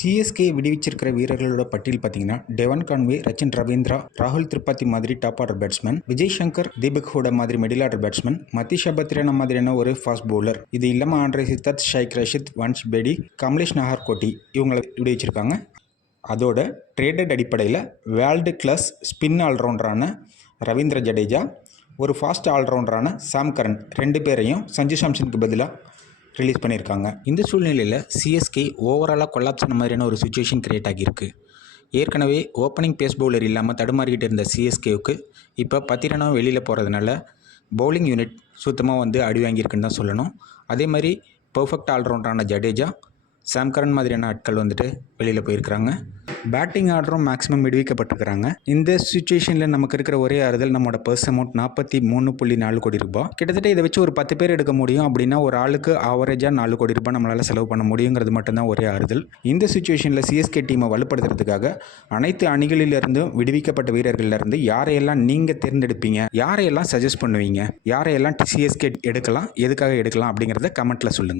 CSK விடுவிச்சிருக்கிற வீரர்களோட பட்டியல் பார்த்தீங்கன்னா டெவன் Conway, Rachin Ravindra, ராகுல் திரிபாதி மாதிரி top order batsman, Vijay Shankar, Deepak Hooda மாதிரி middle order batsman, Matheesha Pathirana மாதிரியான ஒரு ஃபாஸ்ட் பவுலர். இது இல்லாமல் ஆண்ட்ரே சித்தார்த், ஷைக் ரஷித், வன்ஷ் பேடி, கமலேஷ் நாகர்கோட்டி இவங்களை விடுவிச்சிருக்காங்க. அதோட ட்ரேடட் அடிப்படையில் வேர்ல்டு கிளாஸ் ஸ்பின் ஆல்ரவுண்டரான ரவீந்திர ஜடேஜா, ஒரு ஃபாஸ்ட் ஆல்ரவுண்டரான சாம் கரன் ரெண்டு பேரையும் சஞ்சு சாம்சனுக்கு பதிலாக ரிலீஸ் பண்ணியிருக்காங்க. இந்த சூழ்நிலையில் சிஎஸ்கே ஓவராலாக கொலாப்ஸ் ஆன மாதிரியான ஒரு சுச்சுவேஷன் கிரியேட் ஆகியிருக்கு. ஏற்கனவே ஓப்பனிங் பேஸ் பவுலர் இல்லாமல் தடுமாறிக்கிட்டு இருந்த சிஎஸ்கேவுக்கு இப்போ பத்திரனாவும் வெளியில் போகிறதுனால பவுலிங் யூனிட் சுத்தமாக அடி வாங்கியிருக்குன்னு தான் சொல்லணும். அதே மாதிரி பர்ஃபெக்ட் ஆல்ரவுண்டரான ஜடேஜா, சாம் கரன் மாதிரியான ஆட்கள் வெளியில் போயிருக்கிறாங்க. பேட்டிங் ஆர்டரும் மேக்ஸிமம் விடுவிக்கப்பட்டிருக்கிறாங்க. இந்த சுச்சுவேஷனில் நமக்கு இருக்கிற ஒரே ஆறுதல் நம்மளோட பர்ஸ் அமௌண்ட் 43.4 கோடி ரூபாய். கிட்டத்தட்ட இதை வச்சு ஒரு 10 பேர் எடுக்க முடியும் அப்படின்னா ஒரு ஆளுக்கு ஆவரேஜாக 4 கோடி ரூபாய் நம்மளால் செலவு பண்ண முடியுங்கிறது மட்டும்தான் ஒரே ஆறுதல். இந்த சுச்சுவேஷனில் சிஎஸ்கே டீமை வலுப்படுத்துறதுக்காக அனைத்து அணிகளிலிருந்தும் விடுவிக்கப்பட்ட வீரர்களிலிருந்து யாரையெல்லாம் நீங்கள் தேர்ந்தெடுப்பீங்க, யாரையெல்லாம் சஜஸ்ட் பண்ணுவீங்க, யாரையெல்லாம் சிஎஸ்கே எடுக்கலாம், எதுக்காக எடுக்கலாம் அப்படிங்கிறத கமெண்ட்டில் சொல்லுங்கள்.